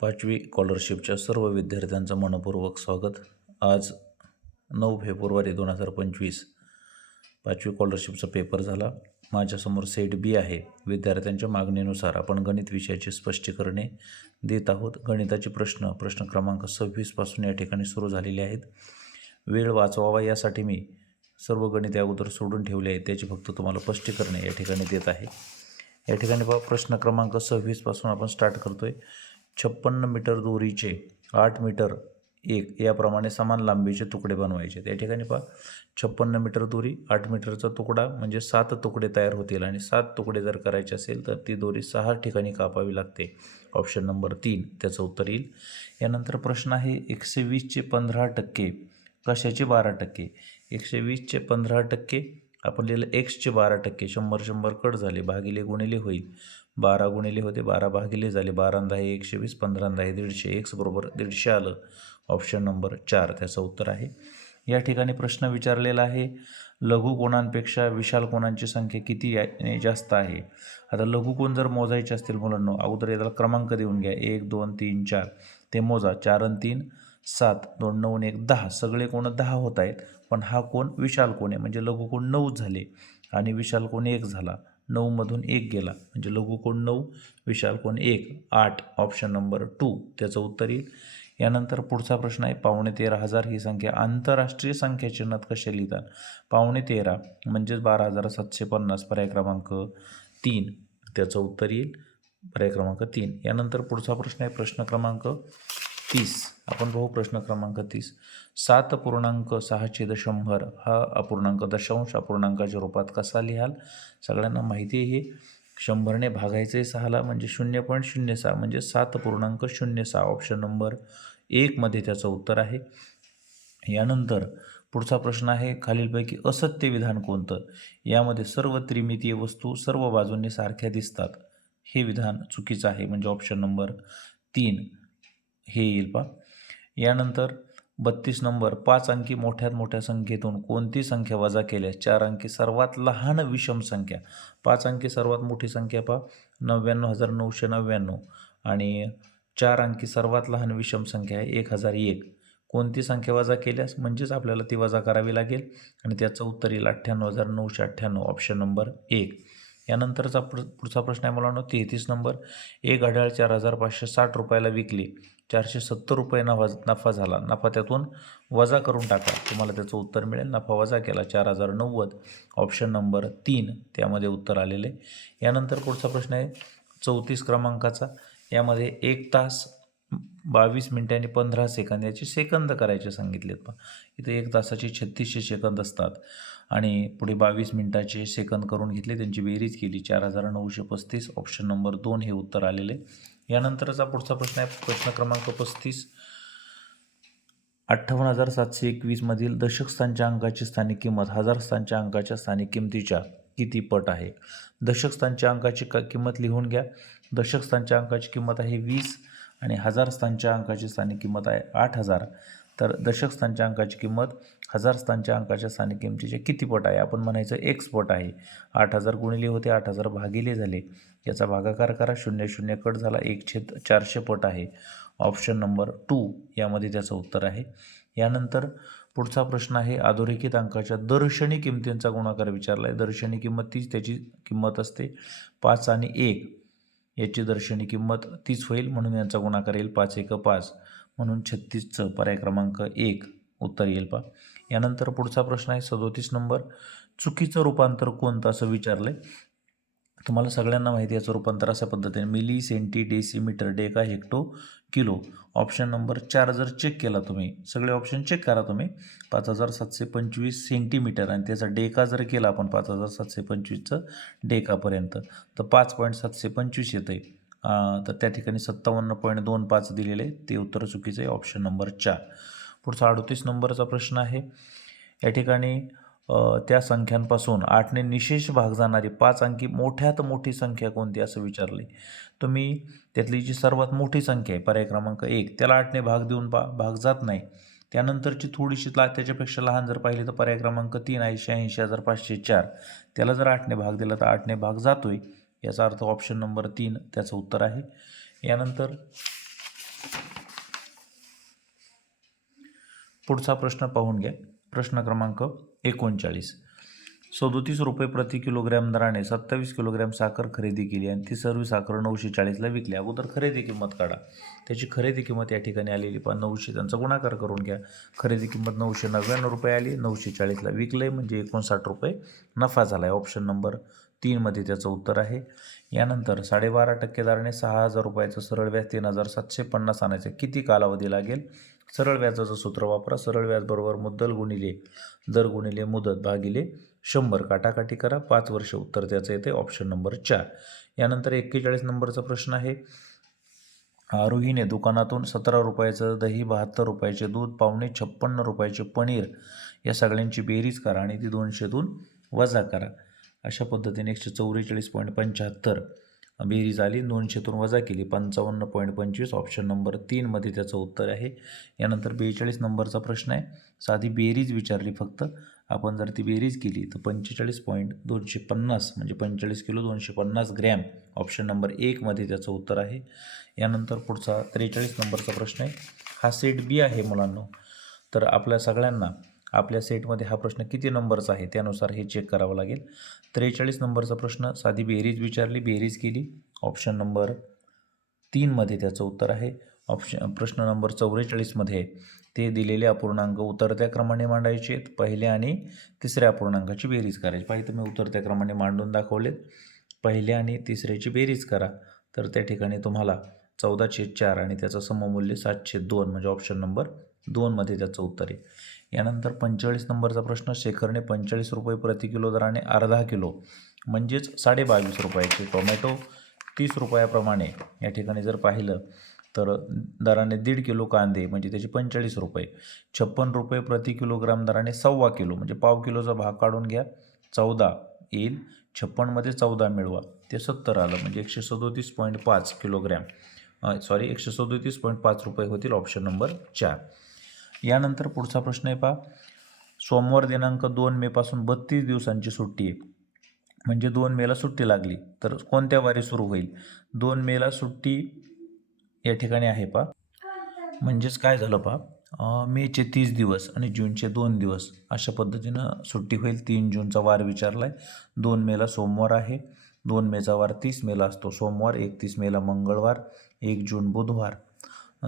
पाचवी स्कॉलरशिपच्या सर्व विद्यार्थ्यांचं मनपूर्वक स्वागत. आज नऊ फेब्रुवारी दोन हजार पंचवीस पाचवी स्कॉलरशिपचा पेपर झाला. माझ्यासमोर सेट बी आहे. विद्यार्थ्यांच्या मागणीनुसार आपण गणित विषयाची स्पष्टीकरणे देत आहोत. गणिताचे प्रश्न प्रश्न क्रमांक सव्वीसपासून या ठिकाणी सुरू झालेले आहेत. वेळ वाचवावा यासाठी मी सर्व गणित अगोदर सोडून ठेवले आहे त्याची फक्त तुम्हाला स्पष्टीकरणे या ठिकाणी देत आहे. या ठिकाणी पहा प्रश्न क्रमांक सव्वीसपासून आपण स्टार्ट करतो आहे छप्पन्न मीटर दोरीचे आठ मीटर एक याप्रमाणे समान लांबीचे तुकडे बनवायचे. त्या ठिकाणी पहा छप्पन्न मीटर दोरी आठ मीटरचा तुकडा म्हणजे सात तुकडे तयार होतील आणि सात तुकडे जर करायचे असेल तर ती दोरी सहा ठिकाणी कापावी लागते. ऑप्शन नंबर तीन त्याचं उत्तर येईल. यानंतर प्रश्न आहे एकशे वीसचे पंधरा टक्के कशाचे बारा टक्के? एकशे वीसचे पंधरा टक्के आपण लिहिलं एक्सचे बारा टक्के शंभर शंभर कट झाले भागिले गुणिले होईल. बारा गुणिले होते बारा भागिले झाले बारांदा हे एकशे वीस पंधरांदा हे दीडशे एक्स बरोबर दीडशे आलं. ऑप्शन नंबर चार त्याचं उत्तर आहे. या ठिकाणी प्रश्न विचारलेला आहे लघु कोणांपेक्षा विशाल कोणांची संख्या किती जास्त आहे? आता लघु कोण जर मोजायचे असतील मुलांना अगोदर याला क्रमांक देऊन घ्या. एक दोन तीन चार. ते मोजा. चार आणि तीन सात दोन नऊ एक दहा. सगळे कोण दहा होत आहेत पण हा कोण विशाल कोण आहे? म्हणजे लघु कोण नऊ झाले आणि विशाल कोण एक झाला. नऊमधून एक गेला. म्हणजे लघुकोण नऊ विशालकोण एक आठ ऑप्शन नंबर टू त्याचं उत्तर येईल. यानंतर पुढचा प्रश्न आहे पावणे तेरा हजार ही संख्या आंतरराष्ट्रीय संख्या चिन्हात कसे लिहितात? पावणे तेरा म्हणजेच बारा हजार सातशे पन्नास पर्याय क्रमांक तीन त्याचं उत्तर येईल. पर्याय क्रमांक तीन. यानंतर पुढचा प्रश्न आहे प्रश्न क्रमांक तीस. आपण पाहू प्रश्न क्रमांक तीस. सात पूर्णांक सहाशे दशंभर. हा अपूर्णांक दशांश अपूर्णांकाच्या रूपात कसा लिहाल? सगळ्यांना माहिती आहे हे. शंभरने भागायचे सहाला म्हणजे शून्य पॉईंट शून्य सहा म्हणजे सात पूर्णांक शून्य सहा. ऑप्शन नंबर एकमध्ये त्याचं उत्तर आहे. यानंतर पुढचा प्रश्न आहे खालीलपैकी असत्य विधान कोणतं? यामध्ये सर्व त्रिमितीय वस्तू सर्व बाजूंनी सारख्या दिसतात. हे विधान चुकीचं आहे म्हणजे ऑप्शन नंबर तीन. हे येईल पा यानंतर बत्तीस नंबर पाच अंकी मोठ्यात मोठ्या संख्येतून कोणती संख्या वजा केल्यास? चार अंकी सर्वात लहान विषम संख्या. पाच अंकी सर्वात मोठी संख्या पहा. नव्याण्णव हजार नऊशे नव्याण्णव आणि चार अंकी सर्वात लहान विषम संख्या आहे एक हजार एक. कोणती संख्या वजा केल्यास? म्हणजेच आपल्याला ती वजा करावी लागेल. आणि त्याचं उत्तर येईल अठ्ठ्याण्णव हजार नऊशे अठ्ठ्याण्णव ऑप्शन नंबर एक. यानंतरचा पुढचा प्रश्न आहे मुलांनो तेहतीस नंबर. एक घड्याळ चार हजार पाचशे साठ रुपयाला विकली. चारशे सत्तर रुपये नफा नफा झाला. नफा त्यातून वजा करून टाका. तुम्हाला त्याचं उत्तर मिळेल. नफा वजा केला. चार हजार नव्वद. ऑप्शन नंबर तीन. त्यामध्ये उत्तर आलेले. यानंतर पुढचा प्रश्न आहे. चौतीस क्रमांकाचा. यामध्ये एक तास बावीस मिनिटे आणि पंधरा सेकंद याचे सेकंद करायचे सांगितलेत पहा. इथे एक तासाचे छत्तीसशे सेकंद असतात. आणि पुढे बावीस मिनिटाचे सेकंद करून घेतले. त्यांची बेरीज केली. चार हजार नऊशे पस्तीस. ऑप्शन नंबर दोन हे उत्तर आलेले. यानंतरचा पुढचा प्रश्न आहे प्रश्न क्रमांक पस्तीस. अठ्ठावन्न हजार सातशे एकवीसमधील दशक स्थानच्या अंकाची स्थानिक किंमत हजार स्थानच्या अंकाच्या स्थानिक किमतीच्या किती पट आहे? दशक स्थानच्या अंकाची क किंमत लिहून घ्या. दशक स्थानच्या अंकाची किंमत आहे वीस आणि हजार स्थानच्या अंकाची स्थानिक किंमत आहे आठ हजार. तर दशक स्थानच्या अंकाची किंमत हजार स्थानच्या अंकाच्या स्थानिक किमतीच्या किती पट आहे? आपण म्हणायचं एक्स पट आहे. आठ हजार गुणिले होते आठ हजार भागिले झाले. याचा भागाकार करा. शून्य शून्य कट झाला एक छेद चारशे पट आहे. ऑप्शन नंबर टू यामध्ये त्याचं उत्तर आहे. यानंतर पुढचा प्रश्न आहे. अधोरेखित अंकाच्या दर्शनी किमतींचा गुणाकार विचारला आहे दर्शनी किंमत तीच त्याची किंमत असते पाच आणि एक. याची दर्शनी किंमत तीच होईल म्हणून यांचा गुणाकार येईल पाच एक पाच. म्हणून छत्तीसचं पर्याय क्रमांक एक उत्तर येईल पा यानंतर पुढचा प्रश्न आहे सदोतीस नंबर. चुकीचं रूपांतर कोणतं असं विचारलं आहे तुम्हाला सगळ्यांना माहिती याचं रूपांतर अशा पद्धतीने. Milli centi decimetre deka hecto kilo. Option number चार जर चेक केला तुम्ही सगळे ऑप्शन चेक करा तुम्ही. पाच हजार सातशे पंचवीस सेंटीमीटर आणि त्याचा डेका जर केला आपण पाच हजार सातशे पंचवीसचं डेकापर्यंत तर पाच पॉईंट सातशे पंचवीस येतं आहे तर त्या ठिकाणी सत्तावन्न पॉईंट दोन पाच दिलेले ते उत्तर चुकीचं आहे ऑप्शन नंबर चार. पुढचा अडतीस नंबरचा प्रश्न आहे. या ठिकाणी त्या संख्यांपासून आठने निशेष भाग जाणारी पाच अंकी मोठ्यात मोठी संख्या कोणती असं विचारले? तुम्ही त्यातली जी सर्वात मोठी संख्या आहे पर्याय क्रमांक एक त्याला आठने भाग देऊन पा भाग जात नाही. त्यानंतरची थोडीशी ला त्याच्यापेक्षा लहान जर पाहिली तर पर्याय क्रमांक तीन ऐंशी ऐंशी हजार पाचशे चार. त्याला जर आठने भाग दिला तर आठने भाग जातोय. याचा अर्थ ऑप्शन नंबर तीन त्याचं उत्तर आहे. यानंतर पुढचा प्रश्न पाहून घ्या. प्रश्न क्रमांक एकोणचाळीस. सदोतीस रुपये प्रति किलोग्रॅम दराने सत्तावीस किलोग्रॅम साखर खरेदी केली आणि ती सर्व साखर नऊशे चाळीसला विकली. अगोदर खरेदी किंमत काढा. त्याची खरेदी किंमत या ठिकाणी आलेली पण नऊशे त्यांचा गुणाकार करून घ्या. खरेदी किंमत नऊशे नव्याण्णव रुपये आली. नऊशे चाळीसला विकलं आहे म्हणजे एकोणसाठ रुपये नफा झाला आहे ऑप्शन नंबर तीनमध्ये त्याचं उत्तर आहे. यानंतर साडेबारा टक्के दराने सहा हजार रुपयाचं सरळ व्याज तीन हजार सातशे पन्नास आणायचं. किती कालावधी लागेल? सरळ व्याजाचं सूत्र वापरा. सरळ व्याजबरोबर मुद्दल गुणिले दर गुणिले मुदत भागिले शंभर. काटाकाटी करा. पाच वर्ष उत्तर त्याचं येते. ऑप्शन नंबर चार. यानंतर एक्केचाळीस नंबरचा प्रश्न आहे. आरोहीने दुकानातून सतरा रुपयाचं दही बहात्तर रुपयाचे दूध पावणे छप्पन्न रुपयाचे पनीर या सगळ्यांची बेरीज करा आणि ती दोनशेतून वजा करा. अशा पद्धतीने एकशे चौवेचाळीस पॉईंट पंच्याहत्तर बेरीज आली दोनशेतून वजा केली पंचावन्न पॉईंट पंचवीस. ऑप्शन नंबर तीनमध्ये त्याचं उत्तर आहे. यानंतर बेचाळीस नंबरचा प्रश्न आहे. साधी बेरीज विचारली फक्त. आपण जर ती बेरीज केली तर पंचेचाळीस पॉईंट दोनशे पन्नास म्हणजे पंचेचाळीस किलो दोनशे पन्नास ग्रॅम. ऑप्शन नंबर एकमध्ये त्याचं उत्तर आहे. यानंतर पुढचा त्रेचाळीस नंबरचा प्रश्न आहे. हा सेट बी आहे मुलांनो. तर आपल्या सगळ्यांना आपल्या सेटमध्ये हा प्रश्न किती नंबरचा आहे त्यानुसार हे चेक करावं लागेल. त्रेचाळीस नंबरचा प्रश्न साधी बेरीज विचारली बेरीज केली. ऑप्शन नंबर तीनमध्ये त्याचं उत्तर आहे. ऑप्शन प्रश्न नंबर चौवेचाळीसमध्ये ते दिलेले अपूर्णांक उतरत्या क्रमाने मांडायचे आहेत. पहिल्या आणि तिसऱ्या अपूर्णांकाची बेरीज करायची. पाहिजे तुम्ही उतरत्या क्रमाने मांडून दाखवलेत. पहिल्या आणि तिसऱ्याची बेरीज करा. तर त्या ठिकाणी तुम्हाला चौदाशे चार आणि त्याचं सममूल्य सातशे दोन म्हणजे ऑप्शन नंबर दोनमध्ये त्याचं उत्तर आहे. यानंतर पंचेचाळीस नंबरचा प्रश्न शेखरने पंचेचाळीस रुपये प्रति किलो दराने अर्धा किलो म्हणजेच साडे बावीस रुपयाचे टोमॅटो तीस रुपयाप्रमाणे या ठिकाणी जर पाहिलं तर दराने दीड किलो कांदे म्हणजे त्याचे पंचेचाळीस रुपये छप्पन रुपये प्रति किलोग्राम दराने सव्वा किलो म्हणजे पाव किलोचा भाग काढून घ्या चौदा येईल छप्पनमध्ये चौदा मिळवा ते सत्तर आलं म्हणजे एकशे सदोतीस पॉईंट पाच किलोग्रॅम सॉरी एकशे सदोतीस पॉईंट पाच रुपये होतील ऑप्शन नंबर चार. यानंतर पुढचा प्रश्न आहे पहा. सोमवार दिनांक दोन मेपासून बत्तीस दिवसांची सुट्टी आहे. म्हणजे दोन मेला सुट्टी लागली. तर कोणत्या वारी सुरू होईल? दोन मेला सुट्टी या ठिकाणी आहे पा म्हणजेच काय झालं पा मेचे तीस दिवस आणि जूनचे दोन दिवस अशा पद्धतीनं सुट्टी होईल. तीन जूनचा वार विचारला आहे दोन मेला सोमवार आहे. दोन मेचा वार तीस मेला असतो सोमवार एकतीस मेला मंगळवार एक जून बुधवार.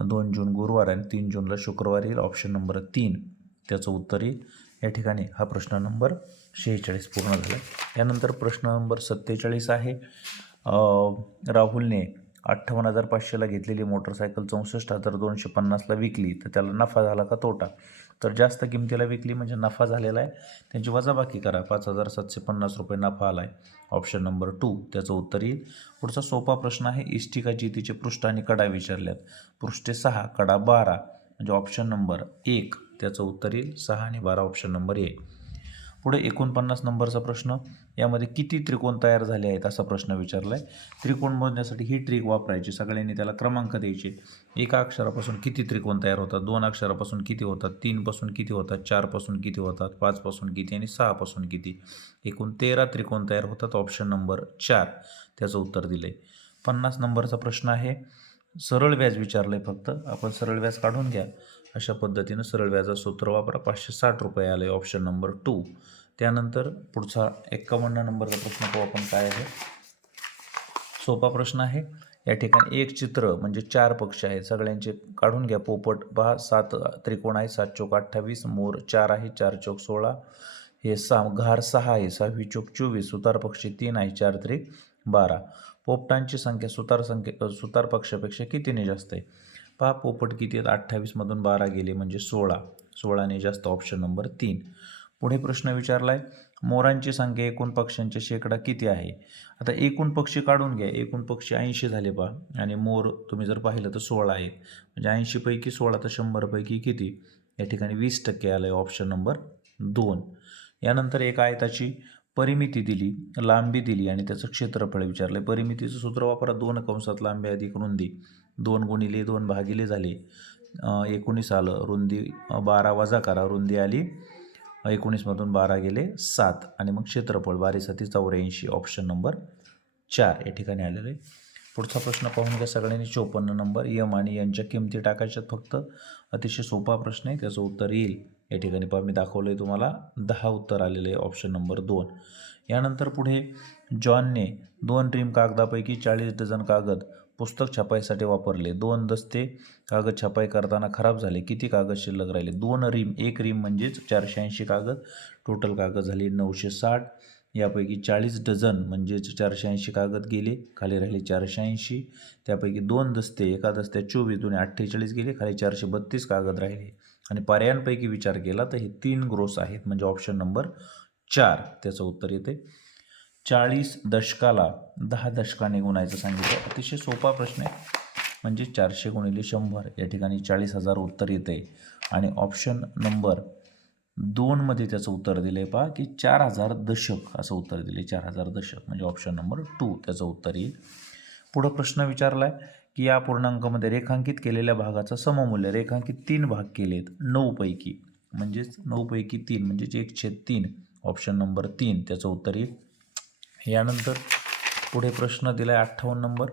दोन जून गुरुवार आणि तीन जूनला शुक्रवार येईल. ऑप्शन नंबर तीन. त्याचं उत्तर येईल. या ठिकाणी हा प्रश्न नंबर शेहेचाळीस पूर्ण झाला. यानंतर प्रश्न नंबर सत्तेचाळीस आहे. राहुलने अठ्ठावन्न हजार पाचशेला घेतलेली मोटरसायकल चौसष्ट हजार दोनशे पन्नासला विकली. तर त्याला नफा झाला का तोटा? तर जास्त किमतीला विकली म्हणजे नफा झालेला आहे. त्यांची वजाबाकी करा. पाच हजार सातशे पन्नास रुपये नफा आला आहे ऑप्शन नंबर टू त्याचं उत्तर येईल. पुढचा सोपा प्रश्न आहे. इष्टिका तिचे पृष्ठ आणि कडा विचारल्यात. पृष्ठे सहा कडा बारा. म्हणजे ऑप्शन नंबर एक त्याचं उत्तर येईल. सहा आणि बारा ऑप्शन नंबर एक पुढे एकोणपन्नास नंबरचा प्रश्न. यामध्ये किती त्रिकोण तयार झाले आहेत असा प्रश्न विचारला आहे त्रिकोण मोजण्यासाठी ही ट्रिक वापरायची. सगळ्यांनी त्याला क्रमांक द्यायचे. एका अक्षरापासून किती त्रिकोण तयार होतात? दोन अक्षरापासून किती होतात? तीनपासून किती होतात? चारपासून किती होतात? पाचपासून किती आणि सहापासून किती? एकूण तेरा त्रिकोण तयार होतात. ऑप्शन नंबर चार. त्याचं उत्तर दिलं आहे पन्नास नंबरचा प्रश्न आहे. सरळ व्याज विचारलं आहे फक्त. आपण सरळ व्याज काढून घ्या. अशा पद्धतीनं सरळ व्याजाचं सूत्र वापरा. पाचशे साठ रुपये आलं आहे ऑप्शन नंबर टू त्यानंतर पुढचा एक्कावन्न नंबरचा प्रश्न पाहू आपण काय आहे. सोपा प्रश्न आहे. या ठिकाणी एक चित्र म्हणजे चार पक्ष आहेत. सगळ्यांचे काढून घ्या पोपट. पहा सात त्रिकोण आहे. सात चौक अठ्ठावीस मोर चार आहे चार चौक सोळा. हे सा घार सहा आहे. सहावी चौक चोवीस सुतार पक्षी तीन आहे चार त्रिक बारा. पोपटांची संख्या सुतार संख्या सुतार पक्षापेक्षा कितीने जास्त आहे? पहा पोपट किती आहेत? अठ्ठावीसमधून बारा गेले म्हणजे सोळा. सोळाने जास्त ऑप्शन नंबर तीन. पुढे प्रश्न विचारला आहे मोरांची संख्या एकूण पक्ष्यांच्या शेकडा किती आहे? आता एकूण पक्षी काढून घ्या. एकूण पक्षी ऐंशी झाले पा आणि मोर तुम्ही जर पाहिलं तर सोळा आहेत. म्हणजे ऐंशीपैकी सोळा तर शंभरपैकी किती? या ठिकाणी वीस टक्के आलं आहे ऑप्शन नंबर दोन. यानंतर एक आयताची परिमिती दिली लांबी दिली आणि त्याचं क्षेत्रफळ विचारलं परिमितीचं सूत्र वापरा. दोन कंसात लांबी अधिक रुंदी. दोन गुणिले दोन भागिले झाले. एकोणीस आलं. रुंदी बारा वजा करा. रुंदी आली एकोणीसमधून बारा गेले सात. आणि मग क्षेत्रफळ बारीसाठी चौऱ्याऐंशी ऑप्शन नंबर चार. या ठिकाणी आलेलं. आहे पुढचा प्रश्न पाहून घ्या सगळ्यांनी. चोपन्न नंबर यम आणि यांच्या किमती टाकायच्यात फक्त. अतिशय सोपा प्रश्न आहे. त्याचं उत्तर येईल. या ठिकाणी पहा मी दाखवलं आहे तुम्हाला. दहा उत्तर आलेलं आहे ऑप्शन नंबर दोन. यानंतर पुढे जॉनने दोन ड्रीम कागदापैकी चाळीस डझन कागद पुस्तक छापाईसाठी वापरले. दोन दस्ते कागद छापाई करताना खराब झाले. किती कागद शिल्लक राहिले? दोन रिम एक रिम म्हणजेच चारशे ऐंशी कागद. टोटल कागद झाले नऊशे साठ. यापैकी चाळीस डझन म्हणजेच चारशे ऐंशी कागद गेले खाली राहिले चारशे ऐंशी. त्यापैकी दोन दस्ते एका दस्त्यात चोवीस दोन्ही अठ्ठेचाळीस गेले खाली चारशे बत्तीस कागद राहिले. आणि पर्यायांपैकी विचार केला तर हे तीन ग्रोस आहेत म्हणजे ऑप्शन नंबर चार. त्याचं उत्तर येते. चाळीस दशकाला दहा दशकाने गुणायचं सांगितलं. अतिशय सोपा प्रश्न आहे. म्हणजे चारशे गुणिले शंभर या ठिकाणी चाळीस हजार उत्तर येते. आणि ऑप्शन नंबर दोनमध्ये त्याचं उत्तर दिलं आहे पहा की चार हजार दशक असं उत्तर दिले चार हजार दशक म्हणजे ऑप्शन नंबर टू त्याचं उत्तर येईल. पुढं प्रश्न विचारला आहे की या पूर्णांकामध्ये रेखांकित केलेल्या भागाचं सममूल्य रेखांकित तीन भाग केलेत नऊपैकी म्हणजेच नऊपैकी तीन म्हणजेच एक छेद तीन. ऑप्शन नंबर तीन त्याचं उत्तर येईल. यानंतर पुढे प्रश्न दिला आहे अठ्ठावन्न नंबर.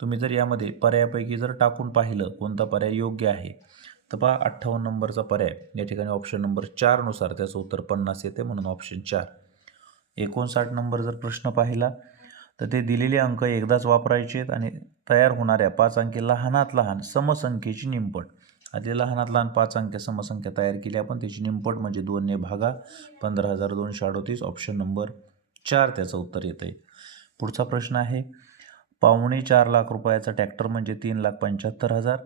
तुम्ही जर यामध्ये पर्यायापैकी जर टाकून पाहिलं कोणता पर्याय योग्य आहे तर पहा अठ्ठावन्न नंबरचा पर्याय. या ठिकाणी ऑप्शन नंबर चारनुसार त्याचं उत्तर पन्नास येते म्हणून ऑप्शन चार. एकोणसाठ नंबर जर प्रश्न पाहिला तर ते दिलेले अंक एकदाच वापरायचे आहेत आणि तयार होणाऱ्या पाच अंकी लहानात लहान समसंख्येची निंपट आधी लहानात लहान पाच अंक्या समसंख्या तयार केली आपण त्याची निंपट म्हणजे दोनने भागा पंधरा हजार दोनशे अडोतीस ऑप्शन नंबर चार त्याचं उत्तर येतं आहे पुढचा प्रश्न आहे पावणे चार लाख रुपयाचा ट्रॅक्टर म्हणजे तीन लाख पंच्याहत्तर हजार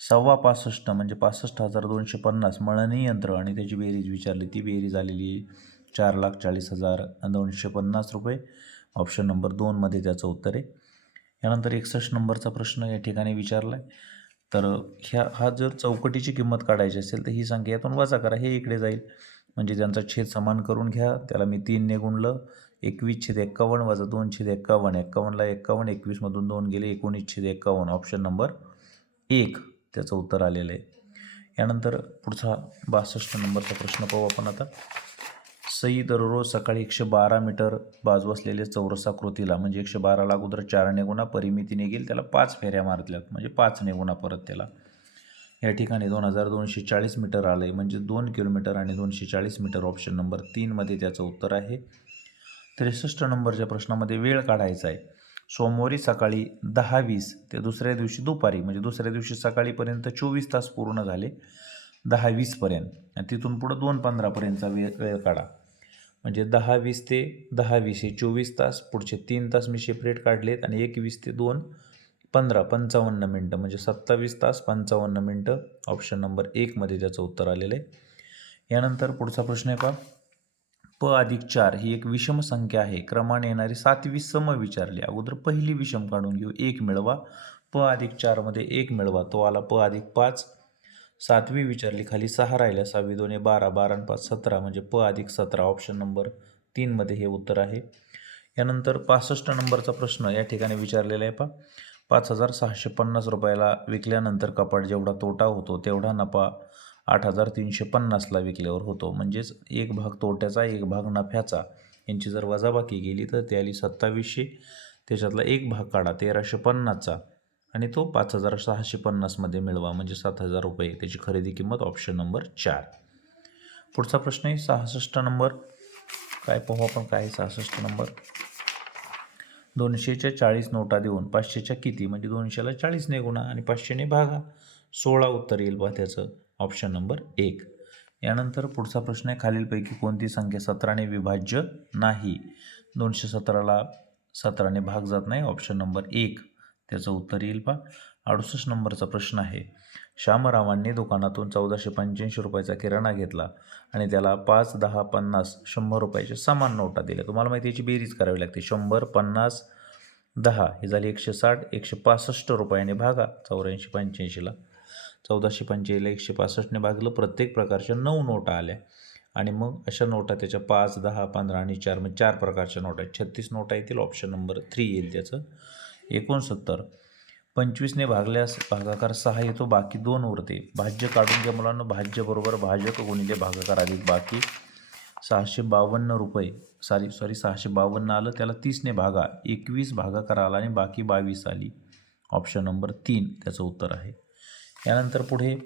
सव्वा पासष्ट म्हणजे पासष्ट हजार दोनशे पन्नास मळणी यंत्र आणि त्याची बेरीज विचारली ती बेरीज आलेली आहे चार लाख चाळीस हजार दोनशे पन्नास रुपये. ऑप्शन नंबर दोनमध्ये त्याचं उत्तर आहे. यानंतर एकसष्ट नंबरचा प्रश्न या ठिकाणी विचारला आहे तर ह्या हा जर चौकटीची किंमत काढायची असेल तर ही संख्या यातून वजा करा हे इकडे जाईल. म्हणजे त्यांचा छेद समान करून घ्या त्याला मी तीनने गुणलं एकवीस छेद एक्कावन्न वजा दोन छेद एक्कावन्न एक्कावन्नला एक्कावन्न एकवीसमधून दोन गेले एकोणीस छेद एक्कावन्न ऑप्शन नंबर एक. त्याचं उत्तर आलेलं आहे. यानंतर पुढचा बासष्ट नंबरचा प्रश्न पाहू आपण आता. सई दररोज सकाळी एकशे बारा मीटर बाजू असलेल्या चौरसाकृतीला म्हणजे एकशे बाराला अगोदर चार गुणा परिमितीने गेल त्याला पाच फेऱ्या मारतल्यात म्हणजे पाच गुणा परत त्याला. या ठिकाणी दोन हजार दोनशे चाळीस मीटर आलं आहे म्हणजे दोन किलोमीटर आणि दोनशे चाळीस मीटर. ऑप्शन नंबर तीनमध्ये त्याचं उत्तर आहे. त्रेसष्ट नंबरच्या प्रश्नामध्ये वेळ काढायचा आहे. सोमवारी सकाळी दहा वीस ते दुसऱ्या दिवशी दुपारी म्हणजे दुसऱ्या दिवशी सकाळीपर्यंत चोवीस तास पूर्ण झाले दहा वीसपर्यंत आणि तिथून पुढं दोन पंधरापर्यंतचा वेळ वेळ काढा. म्हणजे दहा वीस ते दहा वीस हे चोवीस तास पुढचे तीन तास मी सेपरेट काढलेत आणि एकवीस ते दोन पंधरा पंचावन्न मिनटं म्हणजे सत्तावीस तास पंचावन्न मिनटं. ऑप्शन नंबर एकमध्ये त्याचं उत्तर आलेलं आहे. यानंतर पुढचा प्रश्न आहे पहा. प अधिक चार ही एक विषम संख्या आहे. क्रमाने येणारी सातवी सम विचारली. अगोदर पहिली विषम काढून घेऊ. एक मिळवा. प अधिक चारमध्ये एक मिळवा. तो आला प अधिक पाच. सातवी विचारली. खाली सहा राहिल्या. सहावी दोन्ही बारा बारा आणि पाच सतरा. म्हणजे प अधिक सतरा ऑप्शन नंबर तीनमध्ये हे उत्तर आहे. यानंतर पासष्ट नंबरचा प्रश्न या ठिकाणी विचारलेला आहे पा पाच हजार सहाशे पन्नास रुपयाला विकल्यानंतर कपाट जेवढा तोटा होतो तेवढा नफा आठ हजार तीनशे पन्नासला विकल्यावर होतो. म्हणजेच एक भाग तोट्याचा एक भाग नफ्याचा. यांची जर वजाबाकी केली तर ते आली सत्तावीसशे. त्याच्यातला एक भाग काढा तेराशे पन्नासचा. आणि तो पाच हजार सहाशे पन्नासमध्ये मिळवा म्हणजे सात हजार रुपये. त्याची खरेदी किंमत ऑप्शन नंबर चार. पुढचा प्रश्न आहे सहासष्ट नंबर. काय पाहू आपण काय सहासष्ट नंबर? दोनशेच्या चाळीस नोटा देऊन पाचशेच्या किती? म्हणजे दोनशेला चाळीसने गुणा आणि पाचशेने भागा. सोळा उत्तर येईल बा त्याचं. ऑप्शन नंबर एक. यानंतर पुढचा प्रश्न आहे खालीलपैकी कोणती संख्या सतराने विभाज्य नाही? दोनशे सतराला सतराने भाग जात नाही ऑप्शन नंबर एक. त्याचं उत्तर येईल पा अडुसष्ट नंबरचा प्रश्न आहे. श्यामरावांनी दुकानातून चौदाशे पंच्याऐंशी रुपयाचा किराणा घेतला आणि त्याला पाच दहा पन्नास शंभर रुपयाच्या समान नोटा दिल्या. तुम्हाला माहिती याची बेरीज करावी लागते. शंभर पन्नास दहा. ही झाली एकशे साठ एकशे पासष्ट रुपयाने भागा. चौऱ्याऐंशी पंच्याऐंशीला. चौदाशे पंच्याऐंशीला एकशे पासष्टने भागलं प्रत्येक प्रकारच्या नऊ नोटा आल्या. आणि मग अशा नोटा त्याच्या पाच दहा पंधरा आणि चार मग चार प्रकारच्या नोटा आहेत. छत्तीस नोटा येतील ऑप्शन नंबर थ्री येईल त्याचं. एकोणसत्तर पंचवीसने भागल्यास भागाकार सहा येतो बाकी दोन उरते. भाज्य काढून घ्या मुलांना भाज्यबरोबर भाजक गुणिले भागाकार अधिक बाकी. सहाशे बावन्न रुपये सॉरी सॉरी सहाशे बावन्न आलं त्याला तीसने भागा. एकवीस भागाकार आला आणि बाकी बावीस आली. ऑप्शन नंबर तीन त्याचं उत्तर आहे. यानंतर पुढे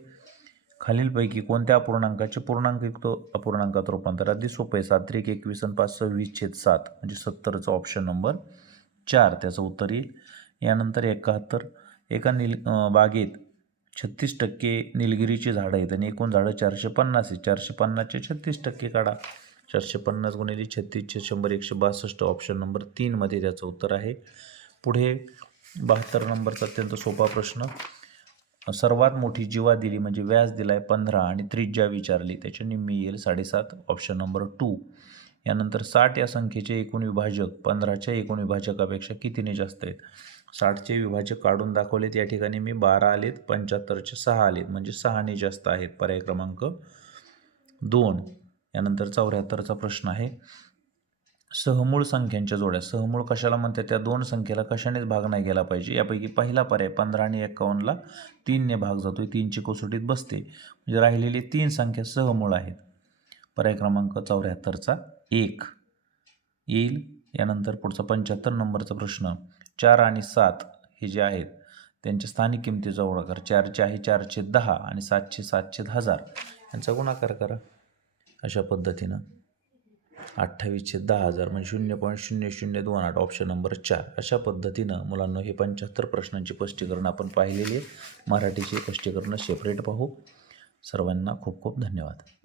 खालीलपैकी कोणत्या अपूर्णांकाचे पूर्णांकयुक्त अपूर्णांकात रूपांतर? अगदी सोपं आहे. सात त्रिक एकवीस आणि पाच सव्वीस छेद सात म्हणजे सत्तरचं ऑप्शन नंबर चार. त्याचं उत्तर येईल. यानंतर एकाहत्तर एका निल बागेत छत्तीस टक्के निलगिरीची झाडं आहेत आणि एकूण झाडं चारशे पन्नास आहेत. चारशे पन्नासचे छत्तीस टक्के काढा. चारशे पन्नास गुणिले छत्तीसचे शंभर एकशे बासष्ट ऑप्शन नंबर तीनमध्ये त्याचं उत्तर आहे. पुढे बहात्तर नंबरचा अत्यंत सोपा प्रश्न. सर्वात मोठी जीवा दिली म्हणजे व्याज दिला आहे पंधरा आणि त्रिज्या विचारली त्याच्या निम्मी येईल साडेसात ऑप्शन नंबर टू यानंतर साठ या संख्येचे एकूण विभाजक पंधराच्या एकूण विभाजकापेक्षा कितीने जास्त आहेत? साठचे विभाजक काढून दाखवलेत या ठिकाणी मी बारा आलेत पंच्याहत्तरचे सहा आलेत म्हणजे सहाने जास्त आहेत पर्याय क्रमांक दोन. यानंतर चौऱ्याहत्तरचा प्रश्न आहे. सहमूळ संख्यांच्या जोड्या. सहमूळ कशाला म्हणतात? त्या दोन संख्येला कशानेच भाग नाही गेला पाहिजे. यापैकी पहिला पर्याय पंधरा आणि एकावन्नला तीनने भाग जातो तीनची कसोटीत बसते. म्हणजे राहिलेली तीन संख्या सहमूळ आहेत. पर्याय क्रमांक चौऱ्याहत्तरचा एक. येईल. यानंतर पुढचा पंच्याहत्तर नंबरचा प्रश्न. चार आणि सात हे जे आहेत त्यांच्या स्थानिक किमतीचा गुणाकार चारचे आहे चारशे दहा आणि सातशे सातशे हजार. यांचा गुणाकार करा. अशा पद्धतीनं. अठ्ठावीसशे दहा हजार म्हणजे शून्य पॉईंट शून्य शून्य दोन आठ ऑप्शन नंबर चार. अशा पद्धतीनं मुलांना हे पंच्याहत्तर प्रश्नांची स्पष्टीकरण आपण पाहिलेली आहेत. मराठीची स्पष्टीकरणं सेपरेट पाहू. सर्वांना खूप खूप धन्यवाद.